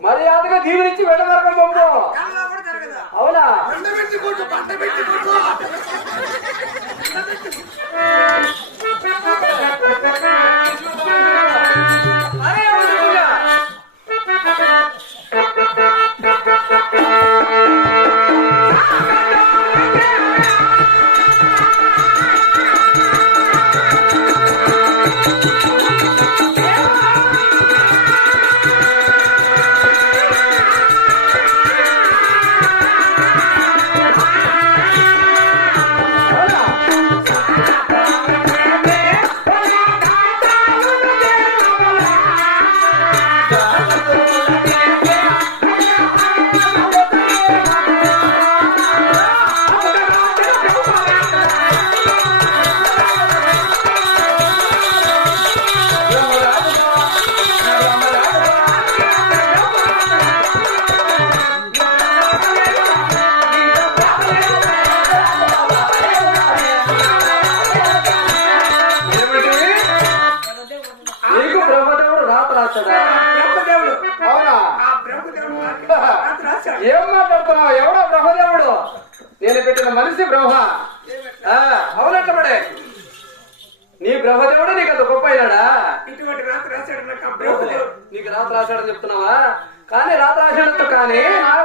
మర్యాదగా దీవినిచ్చి వెళ్ళమరకం పంపు కళ్ళలో కూడా అవునా పంట రాస్తాడా బ్రహ్మదేవుడు. అవునా? ఆ బ్రహ్మదేవుడు రాత్రి రాశాడు. ఏం మాట్లాడుతున్నావు? ఎవడో బ్రహ్మదేవుడు. నేను పెట్టిన మనిషి బ్రహ్మ. పడే నీ బ్రహ్మదేవుడు నీకు అంత గొప్ప అయినాడా? ఇటువంటి రాత్రి రాశాడు నాకు నీకు రాత రాశాడని చెప్తున్నావా? కానీ రాత రాశాడంతో కానీ? నా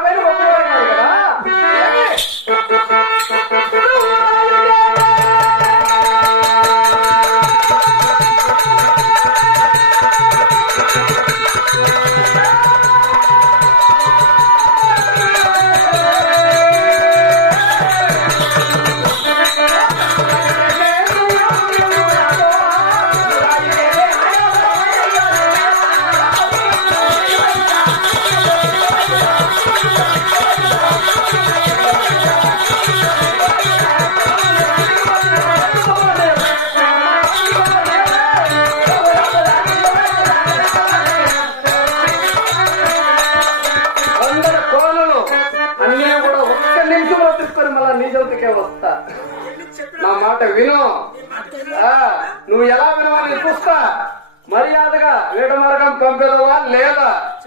చూస్తా మర్యాదగా వీట మార్గం పంపేదవా లేదా?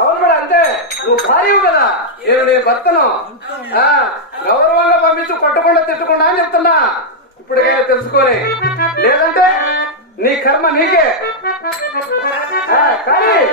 అవును కూడా అంతే. నువ్వు భార్యవు కదా. నేను నీ భర్తను. ఆ, గౌరవంగా పంపించు కొట్టకుండా తిట్టకుండా అని చెప్తున్నా. ఇప్పటికైనా తెలుసుకొని. లేదంటే నీ కర్మ నీకే. కానీ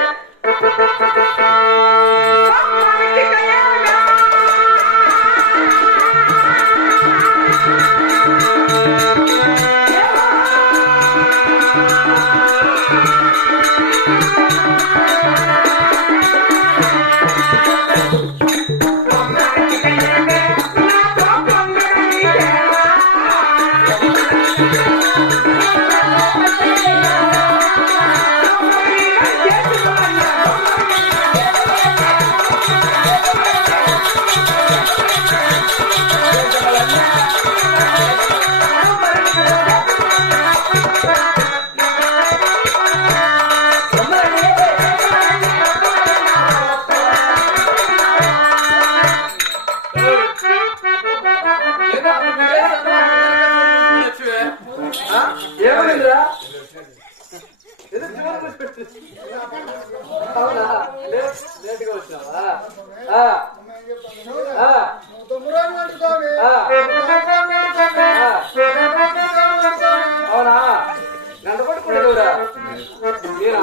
నేనా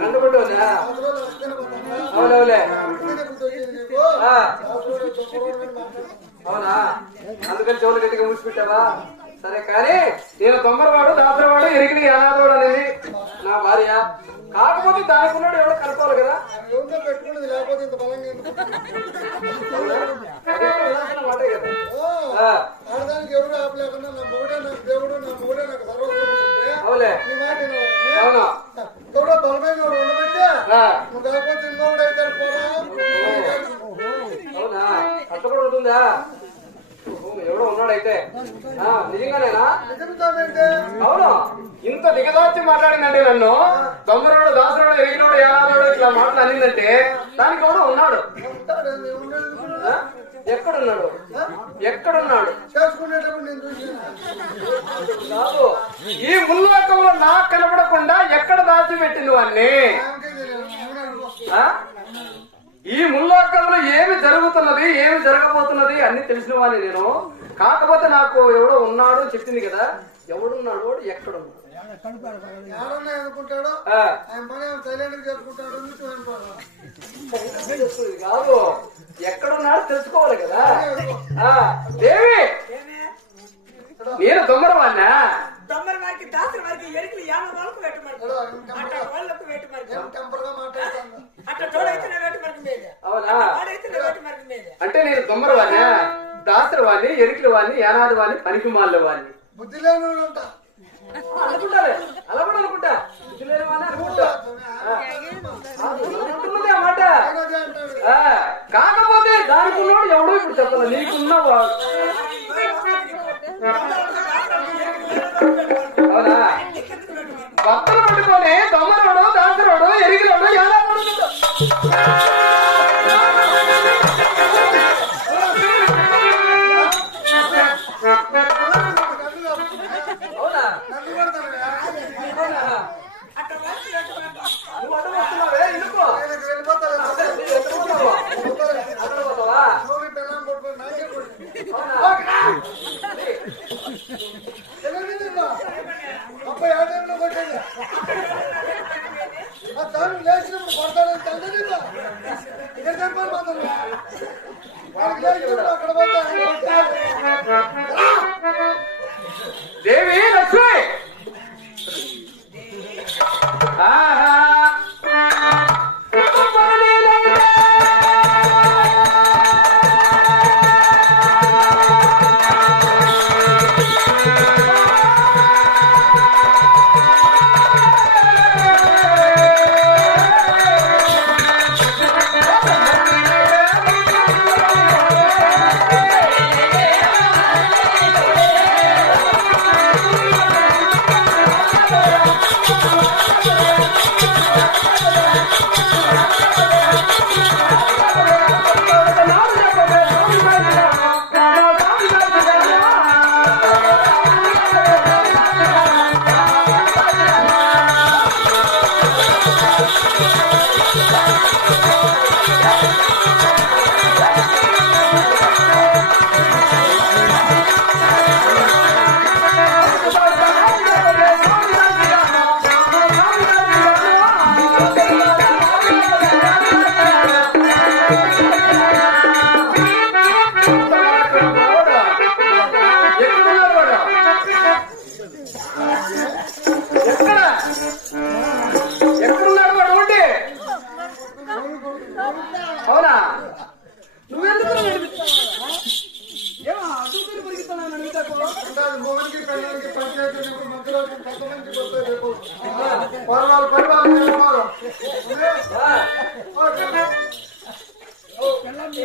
గంట అవునవులే. అవునా? అందుకని చెవులు గట్టిగా మూసిపెట్టావా? సరే కానీ నేను తొమ్మరవాడు దాసరవాడు ఎరిగిన అనాథవాడు అనేది నా భార్య. కాకపోతే దానికి ఉన్నాడు ఎవడో కనుక్కోవాలి కదా. పెట్టుకున్నది లేకపోతే ఇంత బలంగా ఆడదానికి ఎవరు ఆపలేకుండా నా మొగుడే నాకు దేవుడు నా మొగుడే నాకు సర్వస్వం. అవును. ఎవడో బలమైన ఉండబట్టే నువ్వు కాకపోతే ఇంకోడు అవుతాడు పోరా? అవునా? అట్లా కూడా ఉంటుందా? అయితే నిజంగానేనా? అవును. ఇంత దిగదాచి మాట్లాడిందండి నన్ను. తొమ్మరోడు దాసరోడు ఎరిగినోడు ఏడాదోడు ఇట్లా మాట్లాడిందంటే దానికి కూడా ఉన్నాడు ఎక్కడున్నాడు? ఎక్కడున్నాడు? ఈ ముల్లోకంలో నాకు కనపడకుండా ఎక్కడ దాచిపెట్టింది వాడిని ఈ ముల్లోకంలో ఏమి జరుగుతున్నది ఏమి జరగబోతున్నది అన్ని తెలిసిన వాడిని నేను. కాకపోతే నాకు ఎవడో ఉన్నాడు చెప్పింది కదా ఎవడున్నాడు ఎక్కడ కాదు. ఎక్కడున్నాడు తెలుసుకోవాలి కదా. దేవి! నేను దొంగర వాళ్ళ దొంగర వారికి దాసరి వారికి ఎరుకులు యాభై వాళ్ళకు పెట్టమని వాళ్ళకు పెట్టమని కుంపరవాణి దాసర వాణి ఎరికిల వాణి ఏనాది వాణి పనికిమాల వాణి బుద్ధి లేని అనుకుంటారు అలా అనుకుంటా బుద్ధి లేని వాణి అనుకుంటా కాకపోతే దానికి ఉన్నవాడు ఎవడో ఇప్పుడు చెప్పాలి నీకున్న అవునా భక్తులు పట్టుకొని దొమ్మరోడు దాసరోడు ఎరిగిలోడు ఏడాడు parmadan.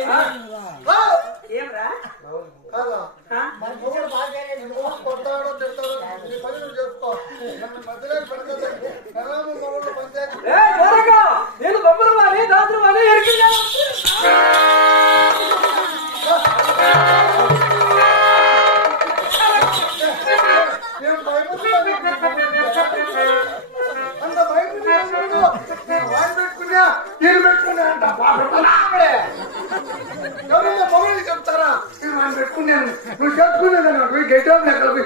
Ah! ఎవరైనా మొబైల్ చెప్తారా? నేను పెట్టుకున్నాను నువ్వు చెప్పుకునేది నాకు గెట్ అప్ నాకు